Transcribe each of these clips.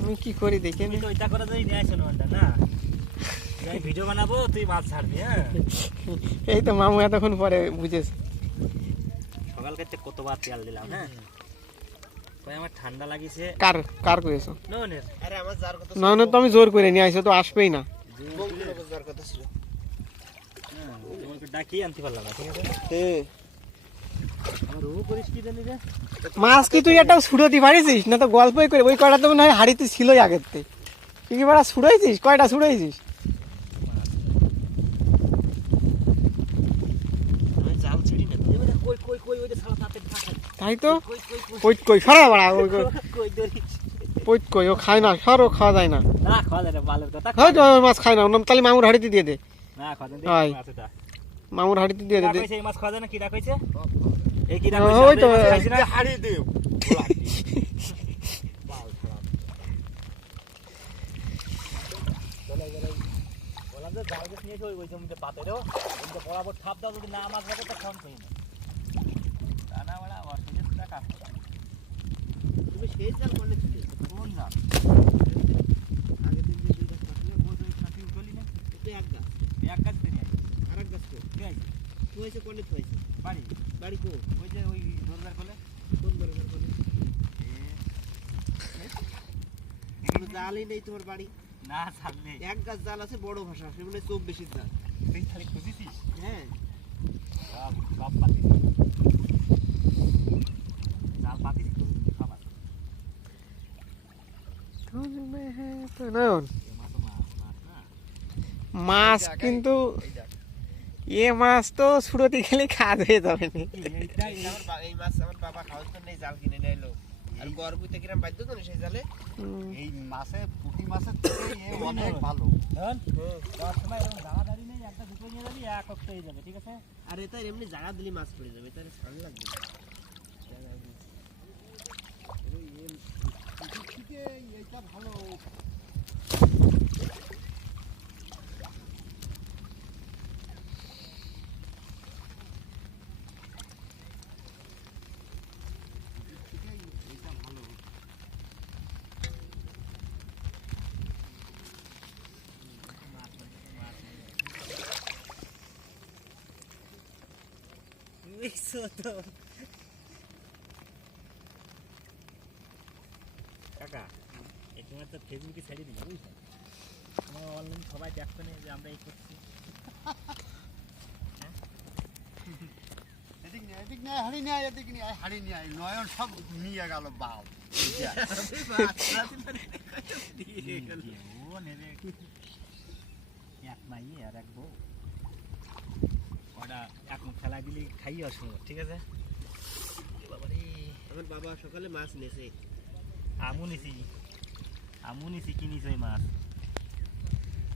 আমি কি করি দেখে নি। ওইটা করে যাই নিয়ে আসো না, যাই ভিডিও বানাবো, তুই মাছ ছাড়বি। হ্যাঁ, এই তো মামু এতক্ষণ পরে বুঝেছে। সকাল করতে কতবার তেল দিলাম। হ্যাঁ, তাই আমার ঠান্ডা লাগিছে। কার কার কইছো? ননের। আরে আমার যার কথা ননের তো আমি জোর করে নিয়ে আইছো, তো আসবেই না। যার কথা ছিল। হ্যাঁ, তোমাকে ডাকি আনতে পারলাম না, ঠিক আছে? আমার রুহু করিস কি জানি রে। মাছ কি তুই এটাও ছুড়োতে পারিস না? তো গল্পই করে ওই কয়টা তো মনে হয় হাড়িতে ছিলই আগের থেকে। তুই কি বাড়া ছুড়াইছিস? কয়টা ছুড়াইছিস? জাল ছিড়ি না, এবারে কই কই কই ওই যে সালা তাতে ফাঁকা। তাই তো কই কই কই পইট কই সরা বাড়া ওই কই ধরিস। পইট কই ও খায় না, সরও খাওয়া যায় না। না খাওয়া যায় না, বালের কথা। হয়তো মাছ খায় না, ওর তাহলে মামুর হাড়িতে দিয়ে দে। না খাওয়া যায় হয়। না, মাছটা মামুর হাড়িতে দিয়ে দে। কইছে এই মাছ খাওয়া যায় না, কি ডাক কইছে? এই কি ডাক ওই তো কইছে? হাড়ি দিও বললাম যে জাল গেছ নিয়ে ওই জমিতে পাতে দাও, ওইটা বরাবর ঠাপ দাও, যদি না মাছ ধরে তো ফোন করি না। তা না বড়া অসুবিধা টাকা। তুমি সেই জাল করলে কি? কোন জাল? আগে দিন যে দুইটা কাটলে ওই তো না টিউব গলি না, এটা এক গাছ পেয়ে আরেক গাছ তো কি আছে? তুই এসে করলে তুই বাড়ি বাড়ি কো? ওই যে ওই দরজার কোলে। কোন দরজার কোলে? এগুলো জালই নেই তোমার বাড়ি? না জাল নেই, এক গাছ জাল আছে বড় ভাষা, সেগুলো 24 জাল। তুই খালি খুঁজিছিস? হ্যাঁ, সব সব পাতি জাল পাতি তো সব আছে। নয়ন মাছ কিন্তু এ মাছ তো ছুড়োতে গেলে খাওয়া হয়ে যাবে না। এই মাছ আমার বাবা খাওয়ার জন্য এই জাল কিনে নিয়ে এলো, আর গরগুতে কিরাম বাধ্য তো না সেই জালে। এই মাছে পুঁটি মাছের থেকে এ অনেক ভালো। তার সময় এরকম জায়গা দাঁড়ি নেই, একটা দুটো নিয়ে যাবি, এক অক্ষ হয়ে যাবে, ঠিক আছে? আর এটা এমনি জায়গা দিলে মাছ পড়ে যাবে, তাহলে ছাড় লাগবে না। এইটা ভালো। বুঝছো তো কাকা, এই সময় তো ফেসবুকে ছেড়ে দিল, বুঝছো? আমার অনলাইন সবাই দেখবে না যে আমরা এই করছি। এদিক নিয়ে হাড়ি নিয়ে এদিক নিয়ে হাড়ি নিয়ে নয়ন সব নিয়ে গেল বাল। ও নেবে এক মাইয়ে আর এক বউ, ওটা এখন খেলা দিলে খাইয়ে আসবো, ঠিক আছে? আমার বাবা সকালে মাছ নেছে। আমু নিছি কিনিস ওই মাছ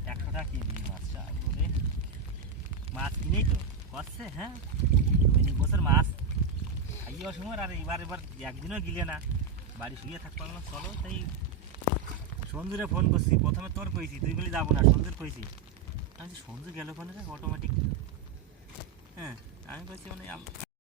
100 টাকা কেজি মাছটা। বলে মাছ কিনেই তো করছে। হ্যাঁ, দৈনিক বছর মাছ খাইয়ে সময়, আর এবার একদিনও গিলে না, বাড়ি শুয়ে থাকতে পারলাম। চলো, তাই সঞ্জুরে ফোন করছি, প্রথমে তোর কইছি, তুই বলি যাবো না, সঞ্জুর কইছি। আমি সঞ্জু গেল ওখানে অটোমেটিক। হ্যাঁ, আমি কইছি মানে